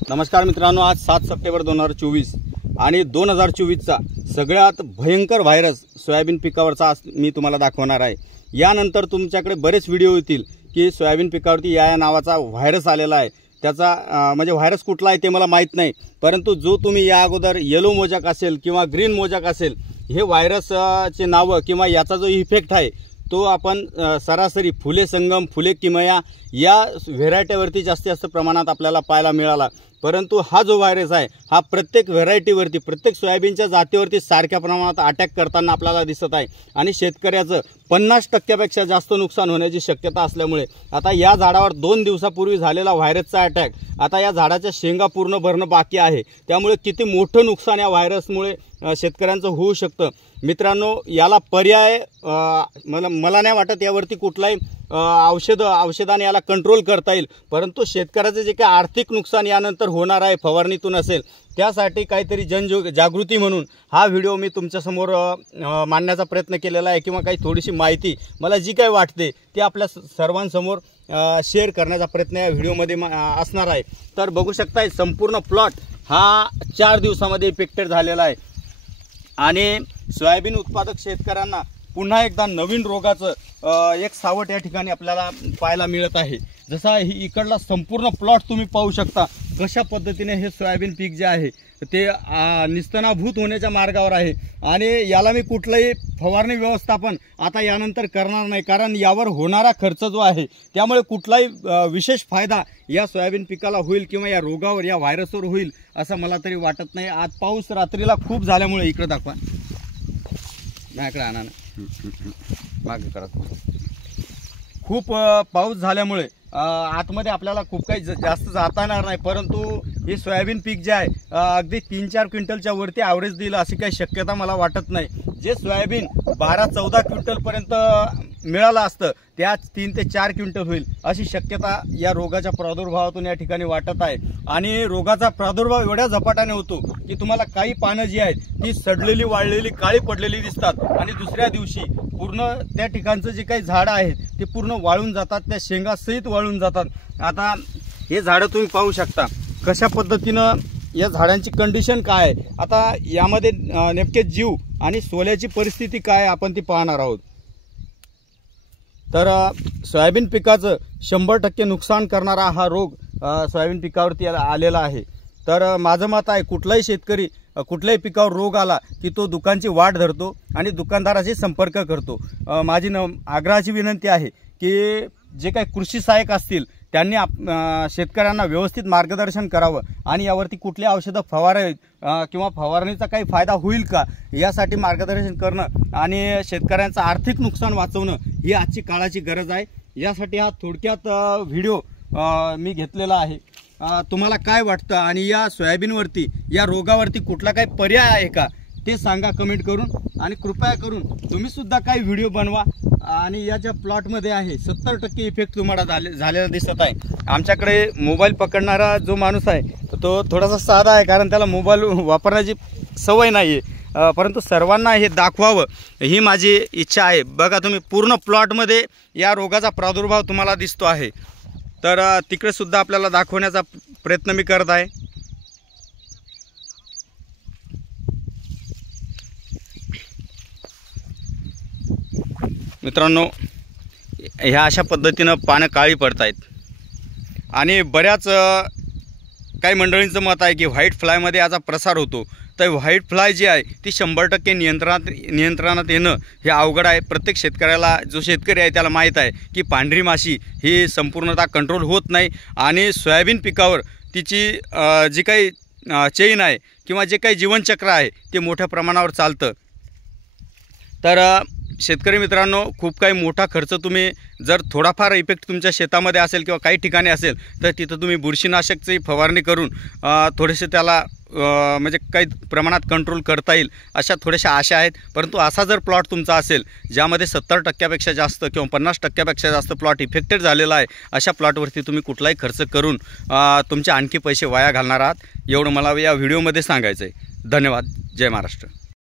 नमस्कार मित्रांनो, आज 7 सप्टेंबर 2024 आणि 2024चा सगळ्यात भयंकर व्हायरस सोयाबीन पिकावरचा मी तुम्हाला दाखवणार आहे। यानंतर तुमच्याकडे बरेच व्हिडिओ येतील की सोयाबीन पिकावरती या नावाचा व्हायरस आलेला आहे। त्याचा म्हणजे व्हायरस कुठला आहे ते मला माहित नाही, परंतु जो तुम्ही या अगोदर येलो मोजाक असेल किंवा ग्रीन मोजाक असेल, हे व्हायरसचे नाव किंवा याचा जो इफेक्ट आहे तो आपण सरासरी फुले संगम, फुले किमया या व्हेरायटीवरती जास्त प्रमाणात आपल्याला पाहायला मिळाला। परंतु हा जो व्हायरस आहे हा प्रत्येक व्हेरायटीवरती, प्रत्येक सोयाबीनच्या जातीवरती सारख्या प्रमाणात अटॅक करताना आपल्याला दिसत आहे आणि शेतकऱ्याचं 50% जास्त नुकसान होण्याची शक्यता असल्यामुळे आता या झाडावर 2 दिवसापूर्वी झालेला व्हायरसचा अटॅक आता या झाडाच्या शेंगा पूर्ण भरणं बाकी आहे। त्यामुळे किती मोठं नुकसान या व्हायरसमुळे शेतकऱ्यांचं होऊ शकतं। मित्रांनो, याला पर्याय मला नाही वाटत यावरती कुठलाही औषधाने याला कंट्रोल करता येईल, परंतु शेतकऱ्याचे जे काही आर्थिक नुकसान यानंतर होणार आहे फवारणीतून असेल, त्यासाठी काहीतरी जागृती म्हणून हा व्हिडिओ मी तुमच्यासमोर मांडण्याचा प्रयत्न केलेला आहे किंवा काही थोडीशी माहिती मला जी काही वाटते ती आपल्या सर्वांसमोर शेअर करण्याचा प्रयत्न या व्हिडिओमध्ये असणार आहे। तर बघू शकताय संपूर्ण प्लॉट हा 4 दिवसामध्ये इफेक्टेड झालेला आहे आणि सोयाबीन उत्पादक शेतकऱ्यांना पुन्हा एकदा नवीन रोगाचं एक सावट या ठिकाणी आपल्याला पाहायला मिळत आहे। जसा ही इकडला संपूर्ण प्लॉट तुम्ही पाहू शकता कशा पद्धतीने हे सोयाबीन पीक जे आहे ते निस्तनाभूत होण्याच्या मार्गावर आहे आणि याला मी कुठलंही फवारणी व्यवस्थापन आता यानंतर करणार नाही, कारण यावर होणारा खर्च जो आहे त्यामुळे कुठलाही विशेष फायदा या सोयाबीन पिकाला होईल किंवा या रोगावर, या व्हायरसवर होईल असं मला तरी वाटत नाही। आज पाऊस रात्रीला खूप झाल्यामुळे इकडे दाखवा, माझ्याकडे आणा मागे करा, खूप पाऊस झाल्यामुळे आतमध्ये आपल्याला खूप काही जास्त जाता येणार नाही, परंतु हे सोयाबीन पीक जे आहे अगदी 3-4 क्विंटलच्या वरती ॲव्हरेज देईल अशी काही शक्यता मला वाटत नाही। जे सोयाबीन 12-14 क्विंटलपर्यंत मिळालं असतं त्या 3 ते 4 क्विंटल होईल अशी शक्यता या रोगाच्या प्रादुर्भावातून या ठिकाणी वाटत आहे। आणि रोगाचा प्रादुर्भाव एवढ्या झपाट्याने होतो की तुम्हाला काही पानं जी आहेत ती सडलेली, वाळलेली, काळी पडलेली दिसतात आणि दुसऱ्या दिवशी पूर्ण त्या ठिकाणचं जे काही झाडं आहेत ते पूर्ण वाळून जातात, त्या शेंगा सहित वाळून जातात। आता हे झाडं तुम्ही पाहू शकता कशा पद्धतीनं या झाडांची कंडिशन काय आहे। आता यामध्ये नेमके जीव आणि सोल्याची परिस्थिती काय आपण ती पाहणार आहोत। तर सोयाबीन पिकाचं 100% नुकसान करणारा हा रोग सोयाबीन पिकावरती आलेला आहे। तर माझं मत आहे कुठलाही शेतकरी कुठल्याही पिकावर रोग आला की तो दुकानची वाट धरतो आणि दुकानदाराशी संपर्क करतो। माझी आग्रहाची विनंती आहे की जे काही कृषी सहाय्यक असतील त्यांनी शेतकऱ्यांना व्यवस्थित मार्गदर्शन करावं आणि यावरती कुठली औषधं फवारावीत किंवा फवारणीचा काही फायदा होईल का यासाठी मार्गदर्शन करणं आणि शेतकऱ्यांचं आर्थिक नुकसान वाचवणं ही आजची काळाची गरज आहे। यासाठी हा थोडक्यात व्हिडिओ मी घेतलेला आहे। तुम्हाला काय वाटतं आणि या सोयाबीनवरती, या रोगावरती कुठला काही पर्याय आहे का ते सांगा कमेंट करून, आणि कृपया करून तुम्ही सुद्धा काही व्हिडिओ बनवा। आणि याच्या प्लॉटमध्ये आहे 70% इफेक्ट तुम्हाला झालेला दिसत आहे। आमच्याकडे मोबाईल पकडणारा जो माणूस आहे तो थोडासा साधा आहे, कारण त्याला मोबाईल वापरण्याची सवय नाही आहे, परंतु सर्वांना हे दाखवावं ही माझी इच्छा आहे। बघा तुम्ही पूर्ण प्लॉटमध्ये या रोगाचा प्रादुर्भाव तुम्हाला दिसतो आहे, तर तिकडे सुद्धा आपल्याला दाखवण्याचा प्रयत्न मी करत आहे। मित्रांनो, ह्या अशा पद्धतीनं पानं काळी पडत आहेत आणि बऱ्याच काही मंडळींचं मत आहे की व्हाईट फ्लायमध्ये याचा प्रसार होतो। तर व्हाईट फ्लाय जी आहे ती 100% नियंत्रणात येणं हे अवघड आहे। प्रत्येक शेतकऱ्याला, जो शेतकरी आहे त्याला माहीत आहे की पांढरी माशी ही संपूर्णतः कंट्रोल होत नाही आणि सोयाबीन पिकावर तिची जी काही चेन आहे किंवा जे काही जीवनचक्र आहे ते मोठ्या प्रमाणावर चालतं। तर शेतकरी मित्रांनो, खूप काही मोठा खर्च तुम्ही जर थोडाफार इफेक्ट तुमच्या शेतामध्ये असेल किंवा काही ठिकाणी असेल तर तिथं तुम्ही बुरशीनाशकची फवारणी करून थोडेसे त्याला म्हणजे काही प्रमाणात कंट्रोल करता येईल अशा थोड्याशा आशा आहेत। परंतु असा जर प्लॉट तुमचा असेल ज्यामध्ये 70% जास्त किंवा 50% जास्त प्लॉट इफेक्टेड झालेला आहे, अशा प्लॉटवरती तुम्ही कुठलाही खर्च करून तुमचे आणखी पैसे वाया घालणार आहात, एवढं मला या व्हिडिओमध्ये सांगायचं आहे। धन्यवाद। जय महाराष्ट्र।